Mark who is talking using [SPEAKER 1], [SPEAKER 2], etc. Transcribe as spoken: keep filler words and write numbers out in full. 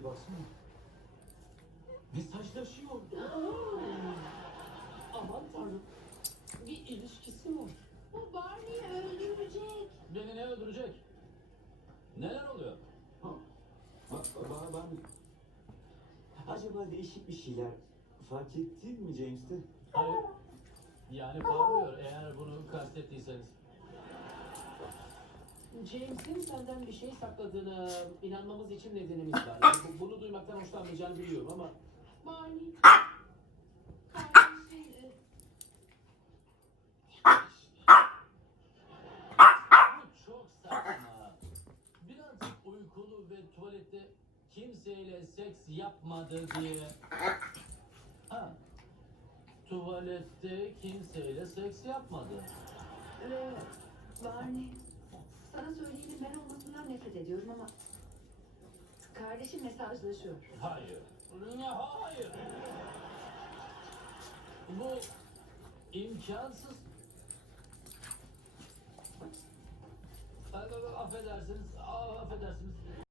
[SPEAKER 1] Barney baksana. Mesajlaşıyor.
[SPEAKER 2] Aman tanrım. Bir ilişkisi var.
[SPEAKER 3] Bu Barney'i öldürecek.
[SPEAKER 4] Beni ne öldürecek? Neler oluyor?
[SPEAKER 1] Ha, bak, bak, Barney. Acaba değişik bir şeyler fark ettin mi James'te?
[SPEAKER 4] Hayır. Yani parlıyor eğer bunu kastettiyseniz.
[SPEAKER 2] James'in senden bir şey sakladığına inanmamız için nedenimiz var. Yani bu- bunu duymaktan hoşlanmayacağını biliyorum ama
[SPEAKER 3] Barney. Kardeşin. e,
[SPEAKER 4] Bu çok saçma. Birazcık uykulu ve tuvalette kimseyle seks yapmadı diye. Ha. Tuvalette kimseyle seks yapmadı.
[SPEAKER 3] Ve Barney. Sana söyleyeyim, ben olmasından nefret ediyorum ama kardeşim mesajlaşıyor.
[SPEAKER 4] Hayır. Hayır. Bu imkansız. Affedersiniz. Affedersiniz.